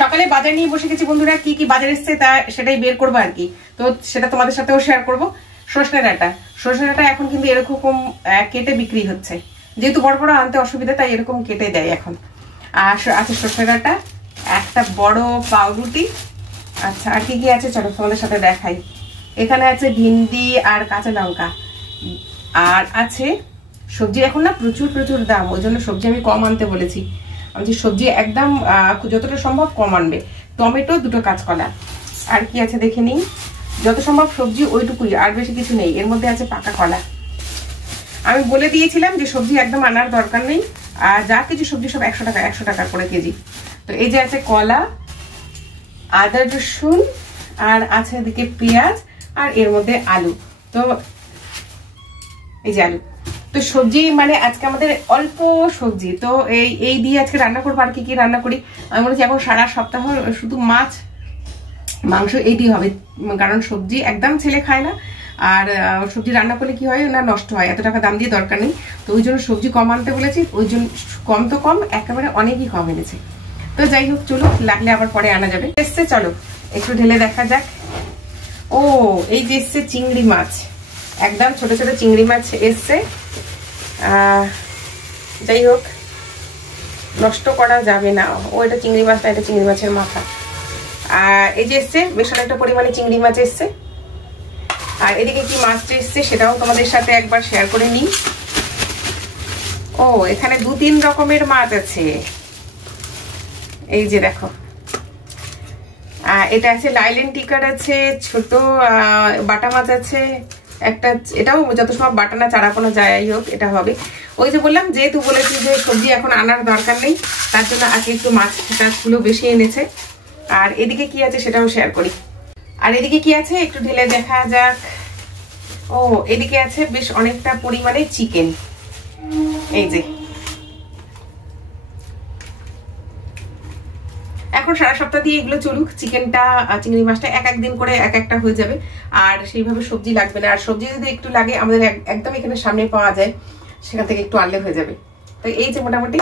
সকালে বাজার নিয়ে বসে গেছি বন্ধুরা, কি কি বাজার এসছে তা সেটাই বের করবো আর কি। তো সেটা তোমাদের সাথেও শেয়ার করবো। সজনে ডাঁটা এখন কিন্তু এরকম কেটে বিক্রি হচ্ছে, যেহেতু বড় বড় আনতে অসুবিধা তাই এরকম কেটে দেয় এখন। আর আছে সজনে ডাঁটা, একটা বড় পাউরুটি। আচ্ছা আর কি কি আছে চলো তোমাদের সাথে দেখাই। এখানে আছে ভিন্ডি আর কাঁচা লঙ্কা। আর আছে সবজি, এখন না প্রচুর প্রচুর দাম, ওই জন্য সবজি আমি কম আনতে বলেছি। আমি সবজি একদম যতটা সম্ভব কম আনবে। টমেটো, দুটো কাঁচকলা। আর কি আছে দেখে নিই। যত সম্ভব সবজি ওইটুকুই, আর বেশি কিছু নেই। এর মধ্যে আছে পাকা কলা। আমি বলে দিয়েছিলাম যে সবজি একদম আনার দরকার নেই, আর যা কিছু সবজি সব 100 টাকা করে কেজি। তো এই যে আছে কলা, আদা রসুন, আর আছে এদিকে পেঁয়াজ, আর এর মধ্যে আলু। তো এই যে আলু। তো সবজি মানে আজকে আমাদের অল্প সবজি, তো এই দিয়ে আজকে রান্না করবো। আর কি কি রান্না করি আমি বলেছি, এখন সারা সপ্তাহ শুধু মাছ মাংস এই দিয়ে হবে, কারণ সবজি একদম ছেলে খায় না। আর সবজি রান্না করলে কি হয় না, নষ্ট হয়, এত টাকা দাম দিয়ে দরকার নেই। তো ওই জন্য সবজি কম আনতে বলেছি, ওই জন্য কম তো কম, একেবারে অনেকই কম এনেছে। তো যাই হোক চলো, লাগলে আবার পরে আনা যাবে। এসছে চলো একটু ঢেলে দেখা যাক। ও এই যে এসছে চিংড়ি মাছ, একদম ছোট ছোট চিংড়ি মাছ এসছে। যাই হোক নষ্ট করা যাবে না। ও এটা চিংড়ি মাছ না, এটা চিংড়ি মাছের মাথা। আর এই যে এসছে বেশ অনেকটা পরিমাণে চিংড়ি মাছ এসছে। আর এদিকে কি মাছটা এসছে সেটাও তোমাদের সাথে একবার শেয়ার করে নিই। ও এখানে 2-3 রকমের মাছ আছে, এই যে দেখো। এটা আছে লাইলেন টিকার আছে, ছোট বাটা মাছ আছে একটা, এটাও যত সব বাটা না চারাপোনা যাই হোক এটা হবে। ওই যে বললাম যেহেতু বলেছি যে সবজি এখন আনার দরকার নেই, তার জন্য আজকে একটু মাছ টাছগুলো বেশি এনেছে। আর এদিকে কি আছে সেটাও শেয়ার করি। আর এদিকে কি আছে একটু ঢেলে দেখা যাক। ও এদিকে আছে বেশ অনেকটা পরিমাণে চিকেন, এই যে। এখন সারা সপ্তাহ দিয়ে এগুলো চলুক, চিকেনটা চিংড়ি মাছটা এক দিন করে এক একটা হয়ে যাবে, আর সেইভাবে সবজি লাগবে না। আর সবজি যদি একটু লাগে আমাদের একদম এখানে সামনে পাওয়া যায়, সেখান থেকে একটু আনলে হয়ে যাবে। তো এই যে মোটামুটি